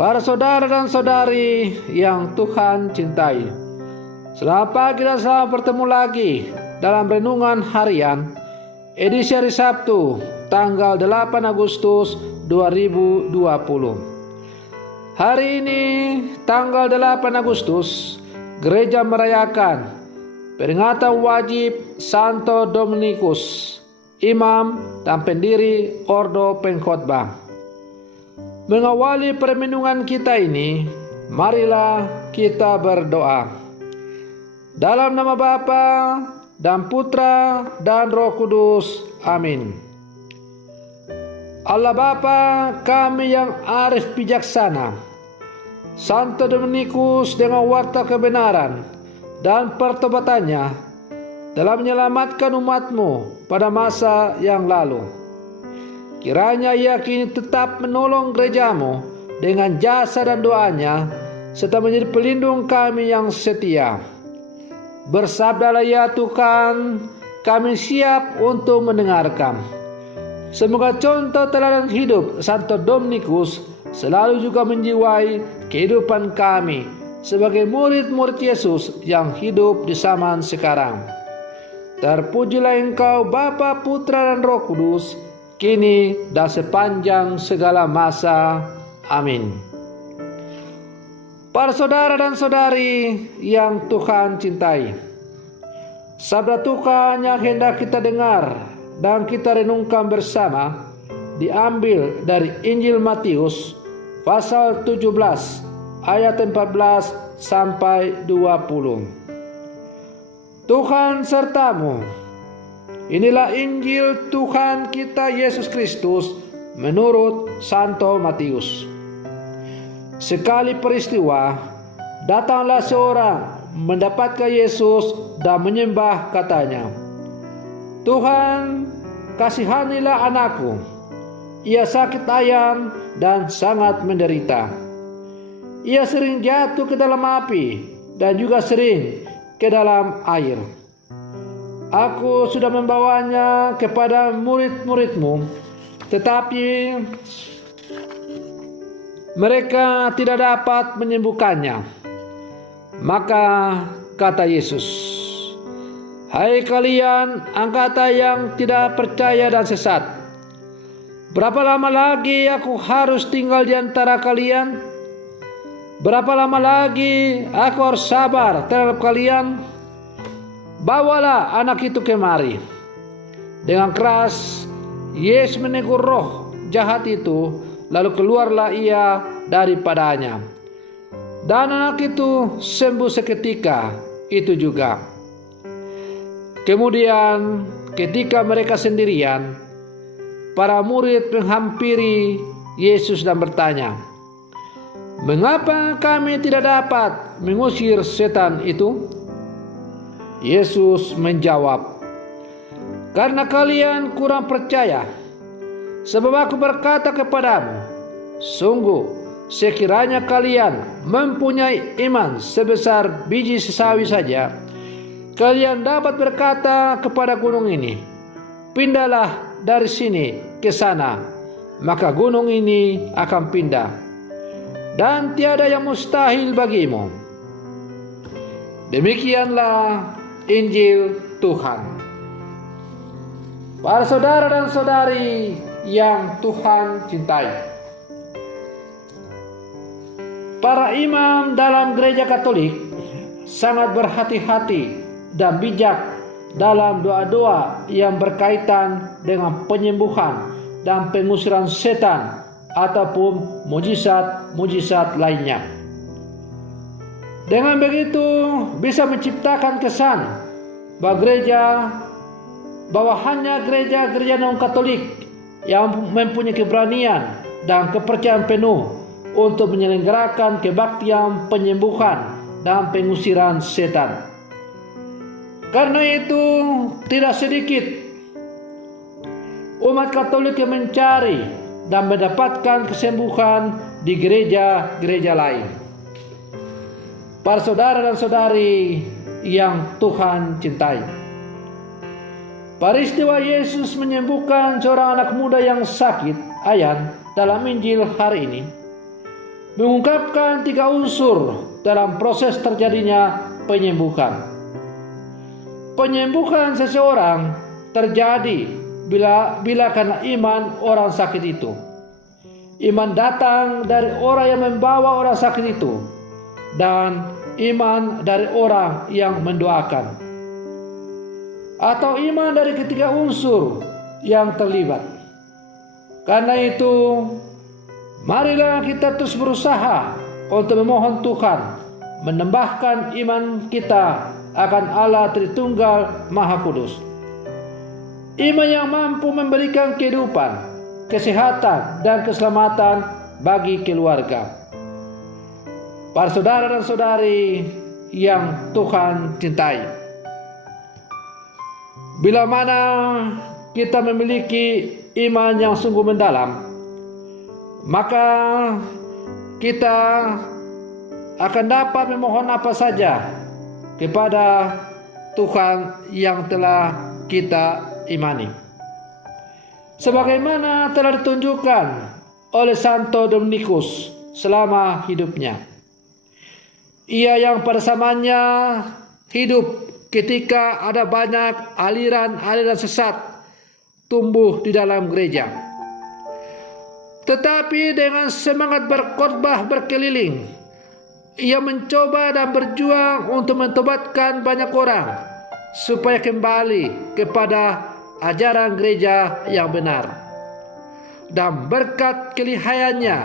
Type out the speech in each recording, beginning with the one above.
Para saudara dan saudari yang Tuhan cintai, selamat pagi dan selamat bertemu lagi dalam renungan harian edisi hari Sabtu tanggal 8 Agustus 2020. Hari ini tanggal 8 Agustus gereja merayakan peringatan wajib Santo Dominikus, imam dan pendiri Ordo Pengkhotbah. Mengawali permenungan kita ini, marilah kita berdoa. Dalam nama Bapa dan Putra dan Roh Kudus. Amin. Allah Bapa kami yang arif bijaksana, Santo Dominikus dengan warta kebenaran dan pertobatannya telah menyelamatkan umat-Mu pada masa yang lalu. Kiranya ia kini tetap menolong gereja-Mu dengan jasa dan doanya, serta menjadi pelindung kami yang setia. Bersabdalah ya Tuhan, kami siap untuk mendengarkan. Semoga contoh teladan hidup Santo Dominikus selalu juga menjiwai kehidupan kami sebagai murid-murid Yesus yang hidup di zaman sekarang. Terpujilah Engkau Bapa, Putra dan Roh Kudus, kini dan sepanjang segala masa. Amin. Para saudara dan saudari yang Tuhan cintai, sabda Tuhan yang hendak kita dengar dan kita renungkan bersama diambil dari Injil Matius pasal 17 ayat 14 sampai 20. Tuhan sertamu. Inilah Injil Tuhan kita Yesus Kristus menurut Santo Matius. Sekali peristiwa, datanglah seorang mendapatkan Yesus dan menyembah, katanya, "Tuhan, kasihanilah anakku. Ia sakit ayam dan sangat menderita. Ia sering jatuh ke dalam api dan juga sering ke dalam air. Aku sudah membawanya kepada murid-murid-Mu, tetapi mereka tidak dapat menyembuhkannya." Maka kata Yesus, "Hai kalian angkatan yang tidak percaya dan sesat, berapa lama lagi aku harus tinggal di antara kalian? Berapa lama lagi aku harus sabar terhadap kalian? Bawalah anak itu kemari." Dengan keras Yesus menegur roh jahat itu, lalu keluarlah ia daripadanya. Dan anak itu sembuh seketika itu juga. Kemudian ketika mereka sendirian, para murid menghampiri Yesus dan bertanya, "Mengapa kami tidak dapat mengusir setan itu?" Yesus menjawab, "Karena kalian kurang percaya. Sebab aku berkata kepadamu, sungguh sekiranya kalian mempunyai iman sebesar biji sesawi saja, kalian dapat berkata kepada gunung ini, pindahlah dari sini ke sana, maka gunung ini akan pindah. Dan tiada yang mustahil bagimu." Demikianlah Injil Tuhan. Para saudara dan saudari yang Tuhan cintai, para imam dalam gereja Katolik sangat berhati-hati dan bijak dalam doa-doa yang berkaitan dengan penyembuhan dan pengusiran setan ataupun mujizat-mujizat lainnya. Dengan begitu bisa menciptakan kesan bahwa hanya gereja-gereja non-Katolik yang mempunyai keberanian dan kepercayaan penuh untuk menyelenggarakan kebaktian penyembuhan dan pengusiran setan. Karena itu tidak sedikit umat Katolik yang mencari dan mendapatkan kesembuhan di gereja-gereja lain. Para saudara dan saudari yang Tuhan cintai, peristiwa Yesus menyembuhkan seorang anak muda yang sakit ayan dalam Injil hari ini mengungkapkan 3 unsur dalam proses terjadinya penyembuhan. Penyembuhan seseorang terjadi bila karena iman orang sakit itu. Iman datang dari orang yang membawa orang sakit itu, dan iman dari orang yang mendoakan, atau iman dari ketiga unsur yang terlibat. Karena itu, marilah kita terus berusaha untuk memohon Tuhan menambahkan iman kita akan Allah Tritunggal Maha Kudus. Iman yang mampu memberikan kehidupan, kesehatan, dan keselamatan bagi keluarga. Para saudara dan saudari yang Tuhan cintai, bila mana kita memiliki iman yang sungguh mendalam, maka kita akan dapat memohon apa saja kepada Tuhan yang telah kita imani. Sebagaimana telah ditunjukkan oleh Santo Dominikus selama hidupnya. Ia yang pada zamannya hidup ketika ada banyak aliran-aliran sesat tumbuh di dalam gereja. Tetapi dengan semangat berkhotbah berkeliling, ia mencoba dan berjuang untuk mentobatkan banyak orang supaya kembali kepada ajaran gereja yang benar. Dan berkat kelihayannya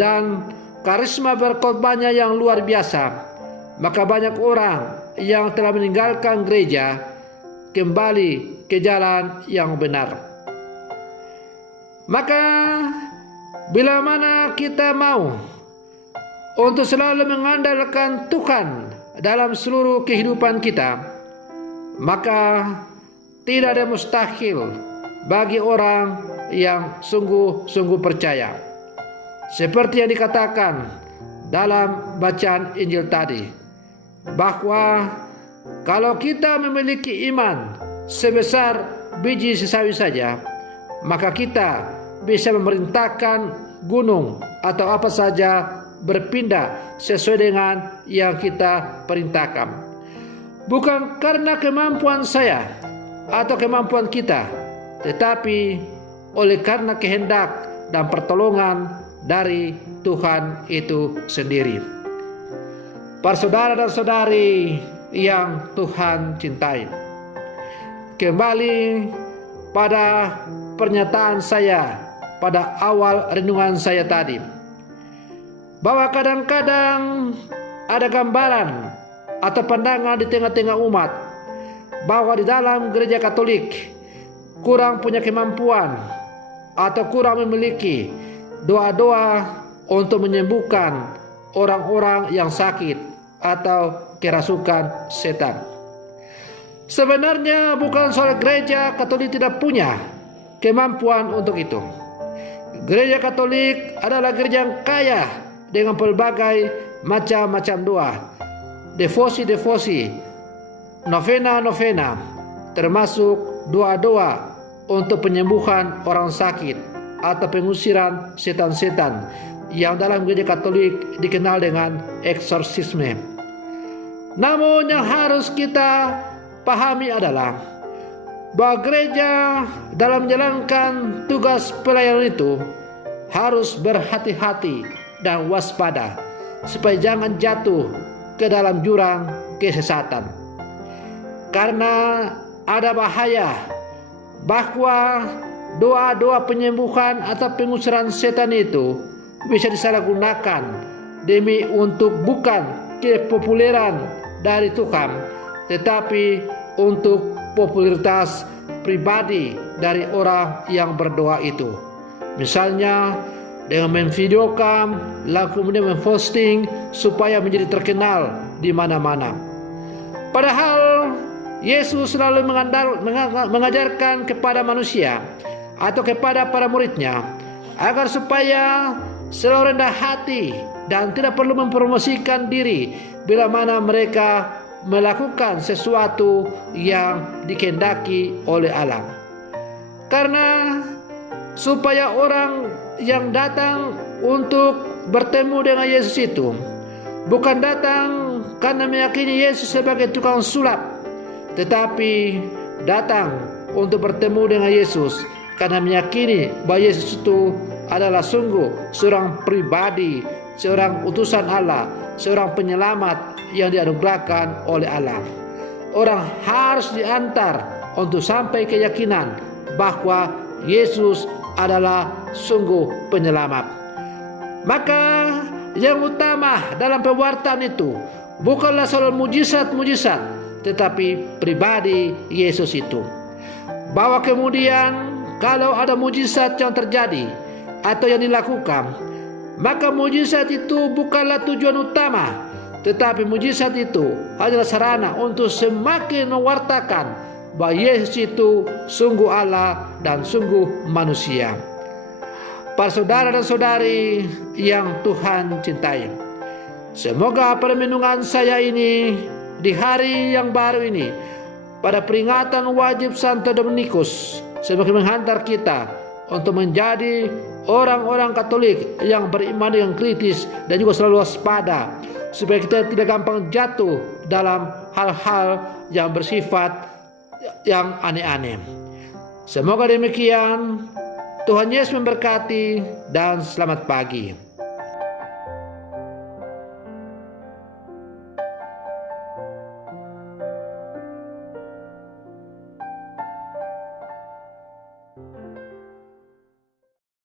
dan karisma berkhotbahnya yang luar biasa, maka banyak orang yang telah meninggalkan gereja kembali ke jalan yang benar. Maka bila mana kita mau untuk selalu mengandalkan Tuhan dalam seluruh kehidupan kita, maka tidak ada mustahil bagi orang yang sungguh-sungguh percaya. Seperti yang dikatakan dalam bacaan Injil tadi, bahwa kalau kita memiliki iman sebesar biji sesawi saja, maka kita bisa memerintahkan gunung atau apa saja berpindah sesuai dengan yang kita perintahkan. Bukan karena kemampuan saya atau kemampuan kita, tetapi oleh karena kehendak dan pertolongan dari Tuhan itu sendiri. Para saudara dan saudari yang Tuhan cintai, kembali pada pernyataan saya pada awal renungan saya tadi, bahwa kadang-kadang ada gambaran atau pandangan di tengah-tengah umat bahwa di dalam gereja Katolik kurang punya kemampuan atau kurang memiliki doa-doa untuk menyembuhkan orang-orang yang sakit atau kerasukan setan. Sebenarnya bukan soal gereja Katolik tidak punya kemampuan untuk itu. Gereja Katolik adalah gereja yang kaya dengan pelbagai macam-macam doa, devosi-devosi, novena-novena, termasuk doa-doa untuk penyembuhan orang sakit atau pengusiran setan-setan yang dalam gereja Katolik dikenal dengan eksorsisme. Namun yang harus kita pahami adalah bahwa gereja dalam menjalankan tugas pelayanan itu harus berhati-hati dan waspada supaya jangan jatuh ke dalam jurang kesesatan. Karena ada bahaya bahwa doa-doa penyembuhan atau pengusiran setan itu bisa disalahgunakan demi untuk bukan kepopuleran dari Tuhan, tetapi untuk popularitas pribadi dari orang yang berdoa itu. Misalnya dengan memvideokan, lalu kemudian memposting supaya menjadi terkenal di mana-mana. Padahal Yesus selalu mengajarkan kepada manusia atau kepada para muridnya agar supaya selalu rendah hati dan tidak perlu mempromosikan diri bila mana mereka melakukan sesuatu yang dikehendaki oleh Allah. Karena supaya orang yang datang untuk bertemu dengan Yesus itu bukan datang karena meyakini Yesus sebagai tukang sulap, tetapi datang untuk bertemu dengan Yesus karena meyakini bahwa Yesus itu adalah sungguh seorang pribadi, seorang utusan Allah, seorang penyelamat yang dianugerahkan oleh Allah. Orang harus diantar untuk sampai keyakinan bahwa Yesus adalah sungguh penyelamat. Maka yang utama dalam pewartaan itu bukanlah soal mujizat-mujizat, tetapi pribadi Yesus itu. Bahwa kemudian kalau ada mujizat yang terjadi atau yang dilakukan, maka mujizat itu bukanlah tujuan utama, tetapi mujizat itu adalah sarana untuk semakin mewartakan bahwa Yesus itu sungguh Allah dan sungguh manusia. Para saudara dan saudari yang Tuhan cintai, semoga permenungan saya ini di hari yang baru ini, pada peringatan wajib Santo Dominikus, semakin menghantar kita untuk menjadi orang-orang Katolik yang beriman yang kritis dan juga selalu waspada, supaya kita tidak gampang jatuh dalam hal-hal yang bersifat yang aneh-aneh. Semoga demikian. Tuhan Yesus memberkati dan selamat pagi.